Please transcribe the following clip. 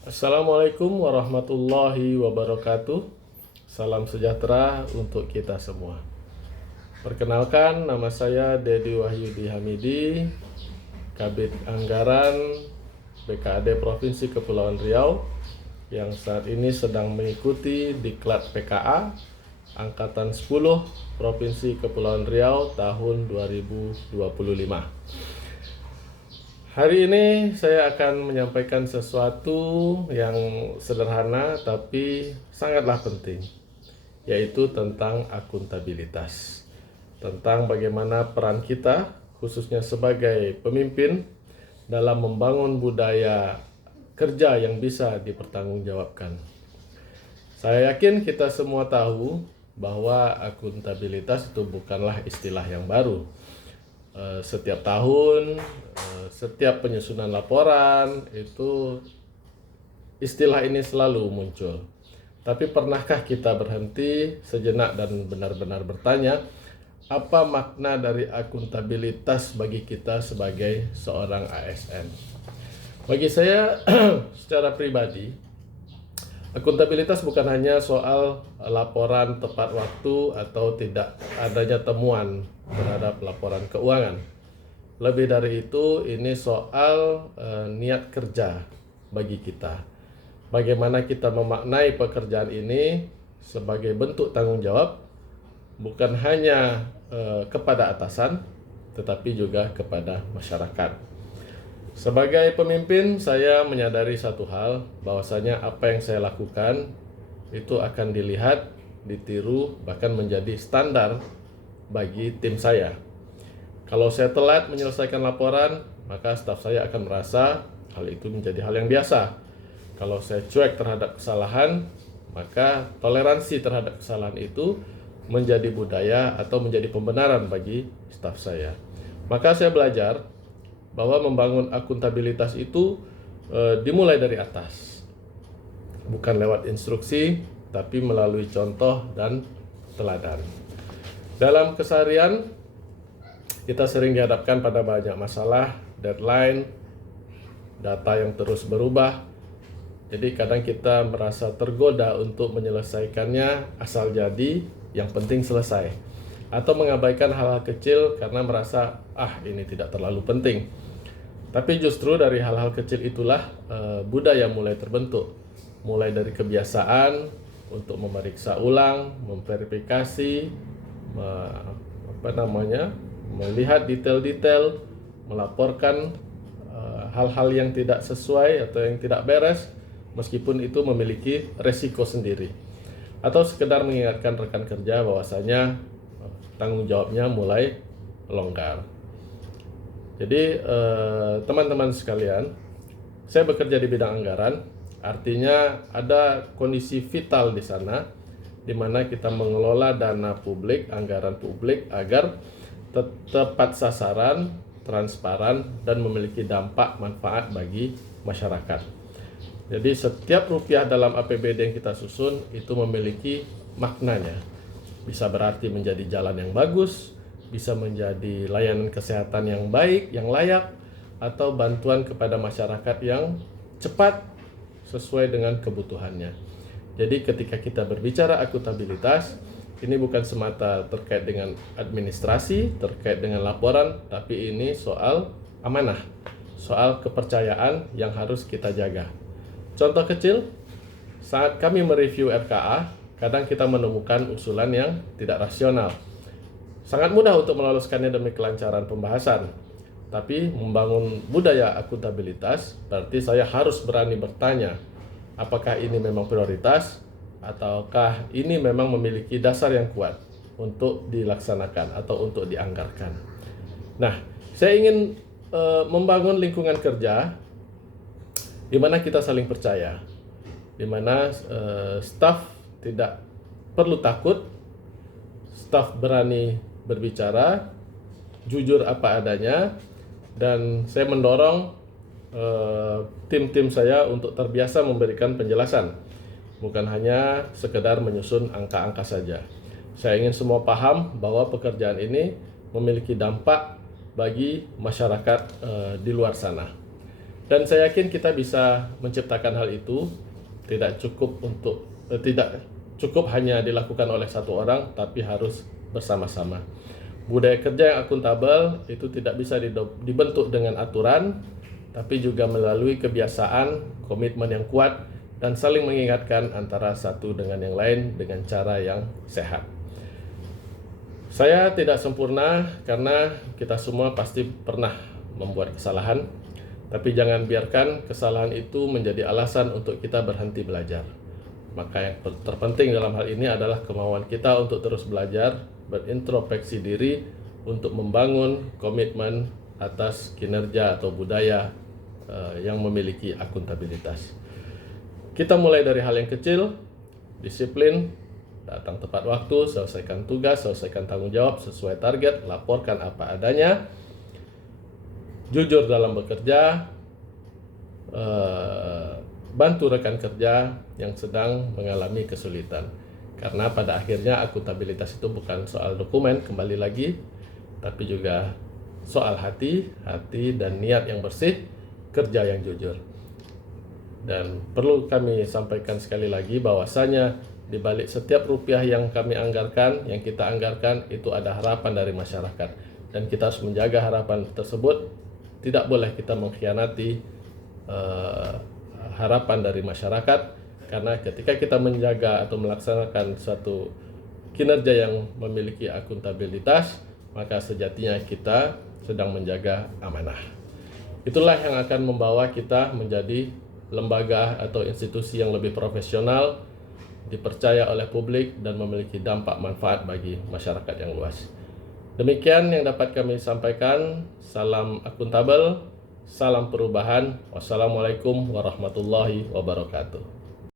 Assalamualaikum warahmatullahi wabarakatuh. Salam sejahtera untuk kita semua. Perkenalkan, nama saya Dedi Wahyudi Hamidi, Kabid Anggaran BKAD Provinsi Kepulauan Riau, yang saat ini sedang mengikuti Diklat PKA Angkatan 10 Provinsi Kepulauan Riau tahun 2025. Hari ini saya akan menyampaikan sesuatu yang sederhana tapi sangatlah penting, yaitu tentang akuntabilitas. Tentang bagaimana peran kita, khususnya sebagai pemimpin, dalam membangun budaya kerja yang bisa dipertanggungjawabkan. Saya yakin kita semua tahu bahwa akuntabilitas itu bukanlah istilah yang baru. Setiap tahun, setiap penyusunan laporan, itu istilah ini selalu muncul. Tapi pernahkah kita berhenti sejenak dan benar-benar bertanya, apa makna dari akuntabilitas bagi kita sebagai seorang ASN? Bagi saya secara pribadi, akuntabilitas bukan hanya soal laporan tepat waktu atau tidak adanya temuan terhadap laporan keuangan. Lebih dari itu, ini soal niat kerja bagi kita. Bagaimana kita memaknai pekerjaan ini sebagai bentuk tanggung jawab, bukan hanya kepada atasan, tetapi juga kepada masyarakat. Sebagai pemimpin, saya menyadari satu hal, bahwasanya apa yang saya lakukan itu akan dilihat, ditiru, bahkan menjadi standar bagi tim saya. Kalau saya telat menyelesaikan laporan, maka staf saya akan merasa hal itu menjadi hal yang biasa. Kalau saya cuek terhadap kesalahan, maka toleransi terhadap kesalahan itu menjadi budaya atau menjadi pembenaran bagi staf saya. Maka saya belajar bahwa membangun akuntabilitas itu dimulai dari atas. Bukan lewat instruksi, tapi melalui contoh dan teladan. Dalam keseharian, kita sering dihadapkan pada banyak masalah, deadline, data yang terus berubah. Jadi kadang kita merasa tergoda untuk menyelesaikannya asal jadi, yang penting selesai. Atau mengabaikan hal-hal kecil karena merasa, ini tidak terlalu penting. Tapi justru dari hal-hal kecil itulah budaya mulai terbentuk. Mulai dari kebiasaan untuk memeriksa ulang, memverifikasi, melihat detail-detail, melaporkan hal-hal yang tidak sesuai atau yang tidak beres, meskipun itu memiliki resiko sendiri. Atau sekedar mengingatkan rekan kerja bahwasanya tanggung jawabnya mulai longgar. Jadi teman-teman sekalian, saya bekerja di bidang anggaran, artinya ada kondisi vital di sana, di mana kita mengelola dana publik, anggaran publik agar tepat sasaran, transparan, dan memiliki dampak manfaat bagi masyarakat. Jadi setiap rupiah dalam APBD yang kita susun itu memiliki maknanya. Bisa berarti menjadi jalan yang bagus, bisa menjadi layanan kesehatan yang baik, yang layak, atau bantuan kepada masyarakat yang cepat sesuai dengan kebutuhannya. Jadi ketika kita berbicara akuntabilitas, ini bukan semata terkait dengan administrasi, terkait dengan laporan, tapi ini soal amanah, soal kepercayaan yang harus kita jaga. Contoh kecil, saat kami mereview RKA, kadang kita menemukan usulan yang tidak rasional. Sangat mudah untuk meloloskannya demi kelancaran pembahasan. Tapi membangun budaya akuntabilitas berarti saya harus berani bertanya, apakah ini memang prioritas ataukah ini memang memiliki dasar yang kuat untuk dilaksanakan atau untuk dianggarkan. Nah, saya ingin membangun lingkungan kerja di mana kita saling percaya, di mana staf tidak perlu takut, staf berani berbicara, jujur apa adanya, dan saya mendorong tim-tim saya untuk terbiasa memberikan penjelasan, bukan hanya sekedar menyusun angka-angka saja. Saya ingin semua paham bahwa pekerjaan ini memiliki dampak bagi masyarakat di luar sana. Dan saya yakin kita bisa menciptakan hal itu, tidak cukup hanya dilakukan oleh satu orang, tapi harus bersama-sama. Budaya kerja yang akuntabel itu tidak bisa dibentuk dengan aturan, tapi juga melalui kebiasaan, komitmen yang kuat, dan saling mengingatkan antara satu dengan yang lain dengan cara yang sehat. Saya tidak sempurna karena kita semua pasti pernah membuat kesalahan, tapi jangan biarkan kesalahan itu menjadi alasan untuk kita berhenti belajar. Maka yang terpenting dalam hal ini adalah kemauan kita untuk terus belajar, berintrospeksi diri untuk membangun komitmen atas kinerja atau budaya yang memiliki akuntabilitas. Kita mulai dari hal yang kecil, disiplin, datang tepat waktu, selesaikan tugas, selesaikan tanggung jawab sesuai target, laporkan apa adanya, jujur dalam bekerja, bantu rekan kerja yang sedang mengalami kesulitan. Karena pada akhirnya akuntabilitas itu bukan soal dokumen, kembali lagi, tapi juga soal hati dan niat yang bersih, kerja yang jujur. Dan perlu kami sampaikan sekali lagi bahwasanya di balik setiap rupiah yang kami anggarkan, yang kita anggarkan, itu ada harapan dari masyarakat. Dan kita harus menjaga harapan tersebut. Tidak boleh kita mengkhianati harapan dari masyarakat, karena ketika kita menjaga atau melaksanakan suatu kinerja yang memiliki akuntabilitas, maka sejatinya kita sedang menjaga amanah. Itulah yang akan membawa kita menjadi lembaga atau institusi yang lebih profesional, dipercaya oleh publik, dan memiliki dampak manfaat bagi masyarakat yang luas. Demikian yang dapat kami sampaikan. Salam akuntabel, salam perubahan. Wassalamualaikum warahmatullahi wabarakatuh.